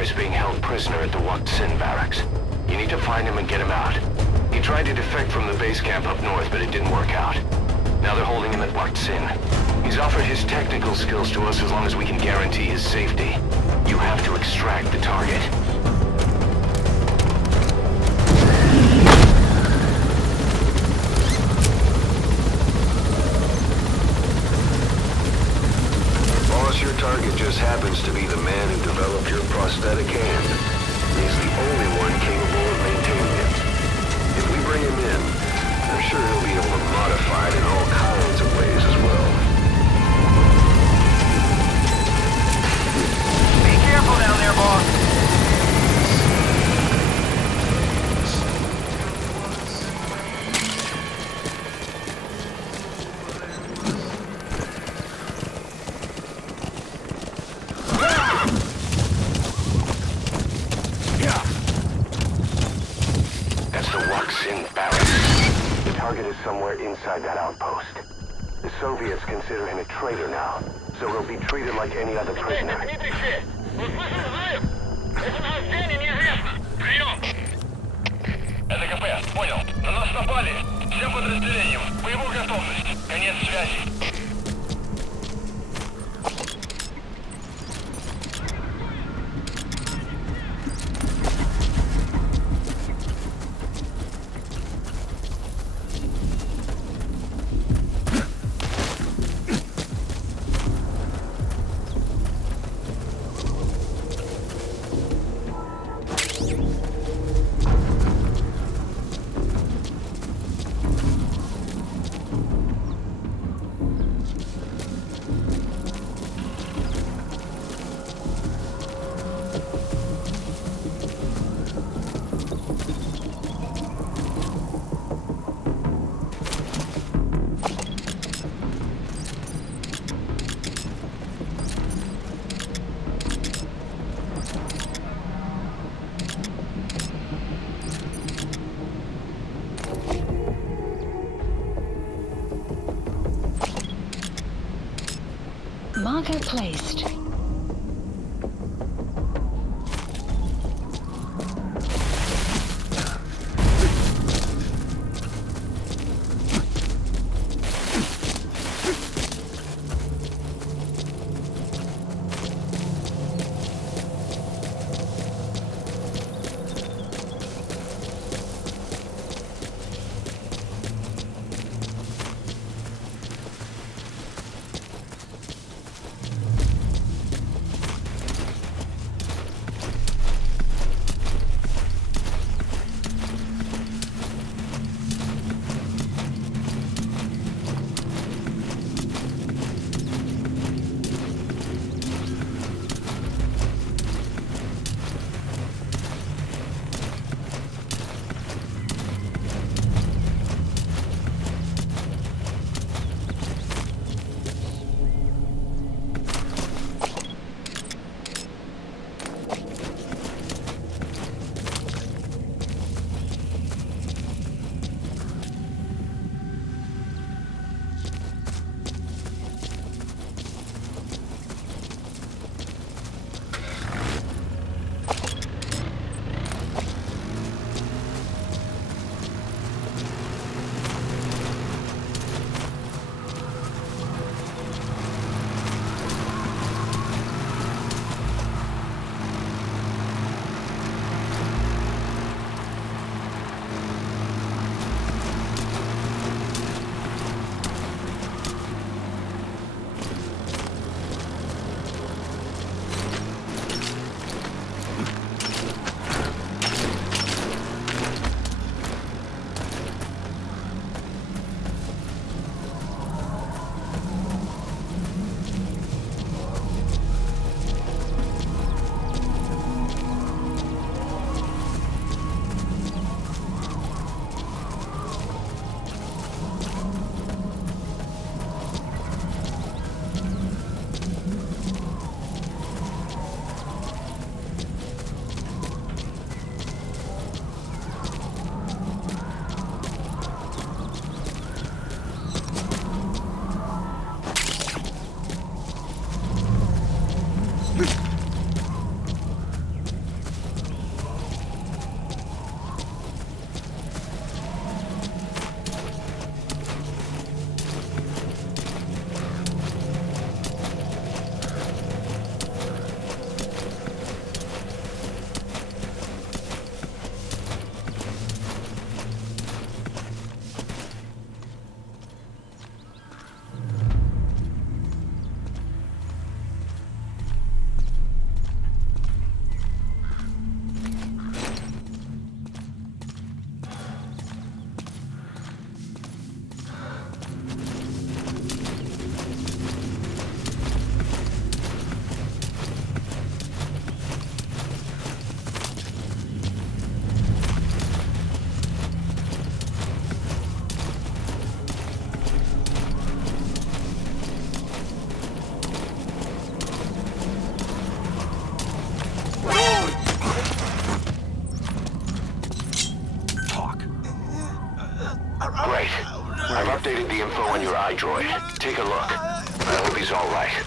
Commander is being held prisoner at the Wak Sin barracks. You need to find him and get him out. He tried to defect from the base camp up north, but it didn't work out. Now they're holding him at Wak Sin. He's offered his technical skills to us as long as we can guarantee his safety. You have to extract the target. Boss, your target just happens to be the man who developed your prosthetic hand. He's the only one capable of maintaining it. If we bring him in, I'm sure he'll be able to modify it in all kinds of ways as well. Be careful down there, boss. Somewhere inside that outpost. The Soviets consider him a traitor now, so he'll be treated like any other prisoner. Это КП, понял. На нас напали. Всем подразделениям. Боевую готовность. Конец связи. Marker placed. the info on your iDroid. Take a look. I hope he's all right.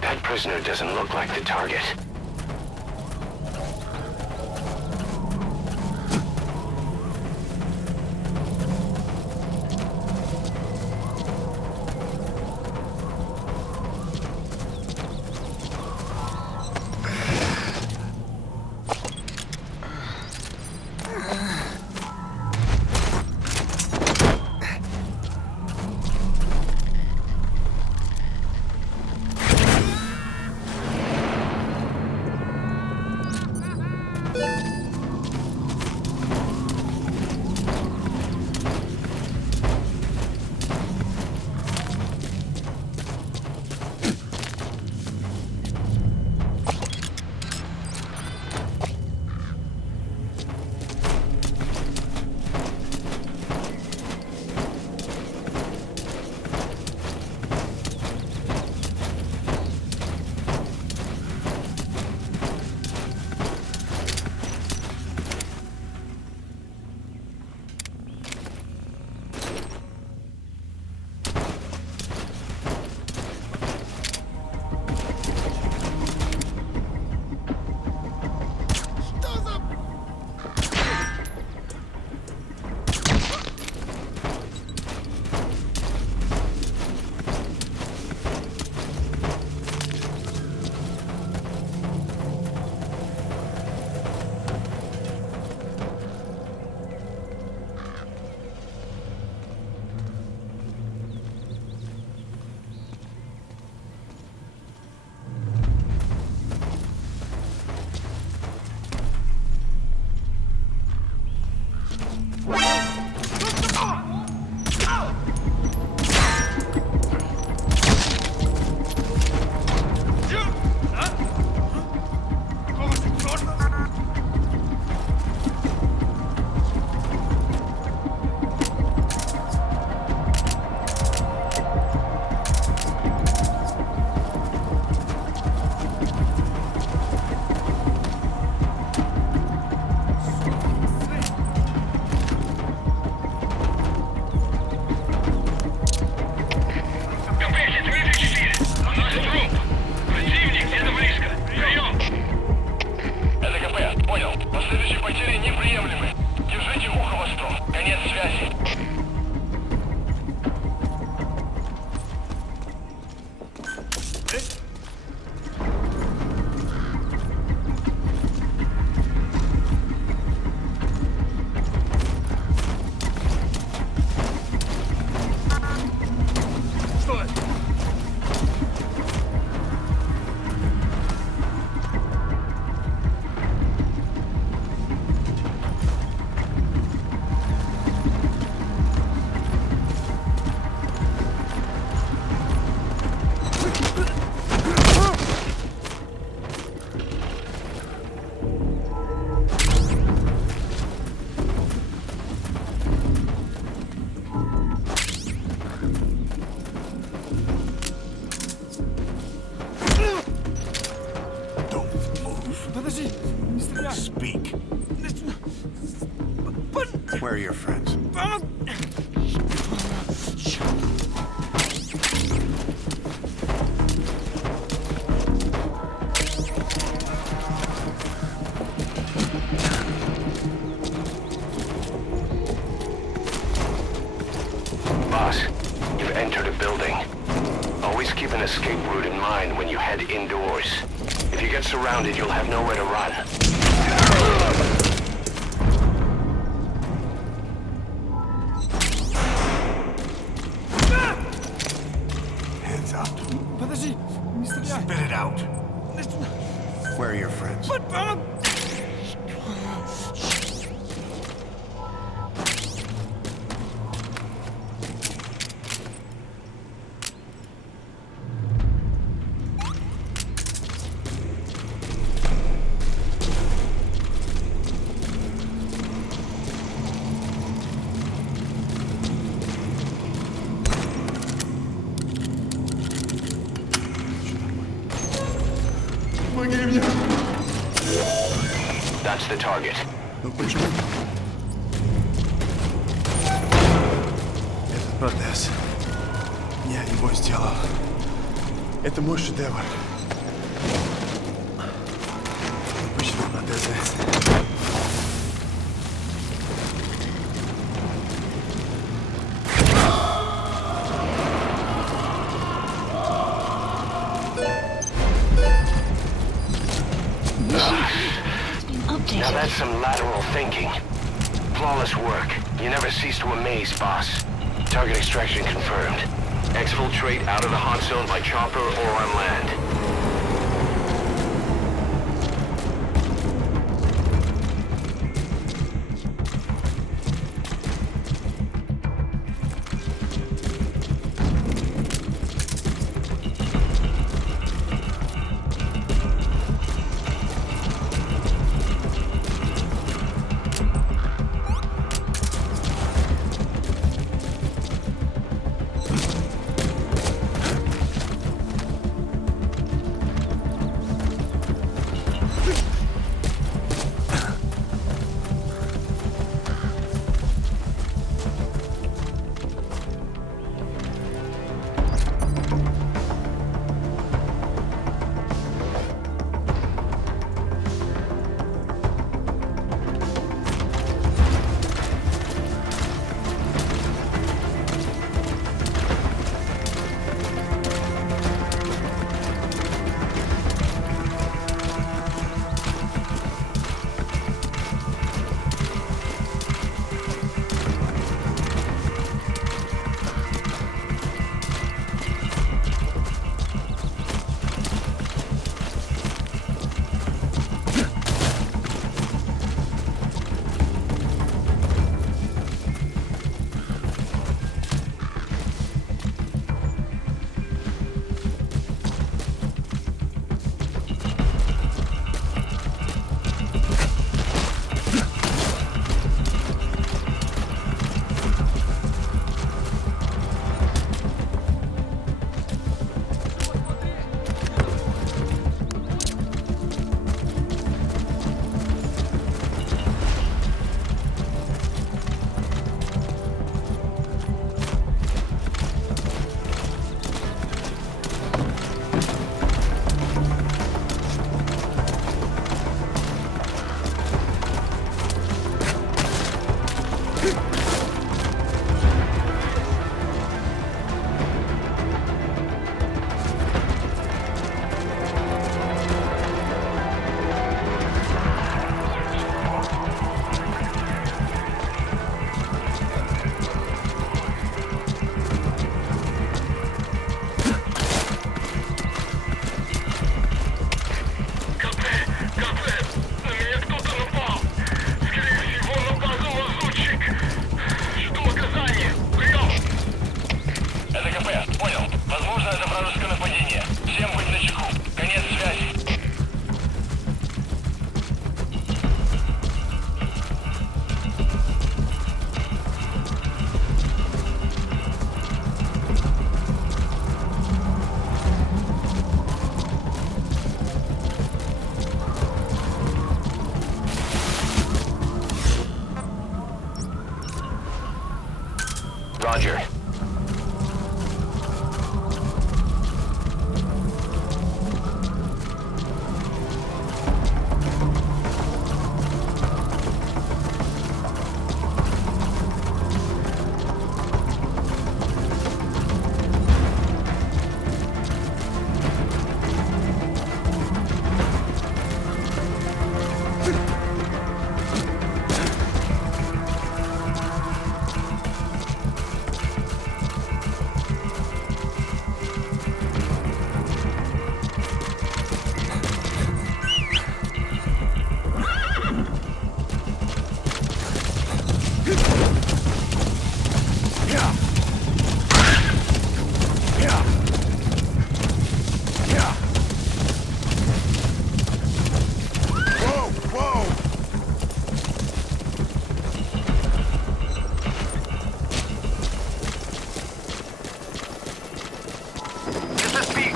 That prisoner doesn't look like the target. Speak. Where are your friends? escape route in mind when you head indoors. If you get surrounded, you'll have nowhere to run. Hands up. Подожди, не стреляй. Spit it out. Where are your friends? Помоги мне. That's the target. Ну почему? Этот протез. Я его сделал. Это мой шедевр. Обычные протезы. Now that's some lateral thinking. Flawless work. You never cease to amaze, boss. Target extraction confirmed. Exfiltrate out of the hot zone by chopper or on land.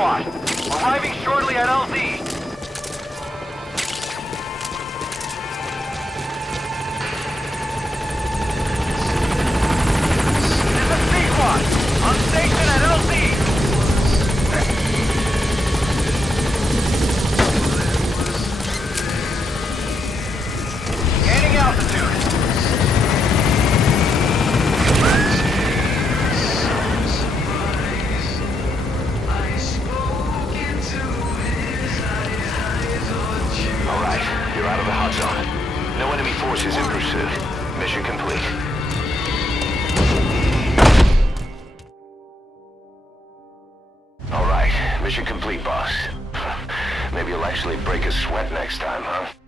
squad. Arriving shortly at LZ. This is C squad. On station at LZ. Gaining altitude. All right, you're out of the hot zone. No enemy forces in pursuit. Mission complete. All right, mission complete, boss. Maybe you'll actually break a sweat next time, huh?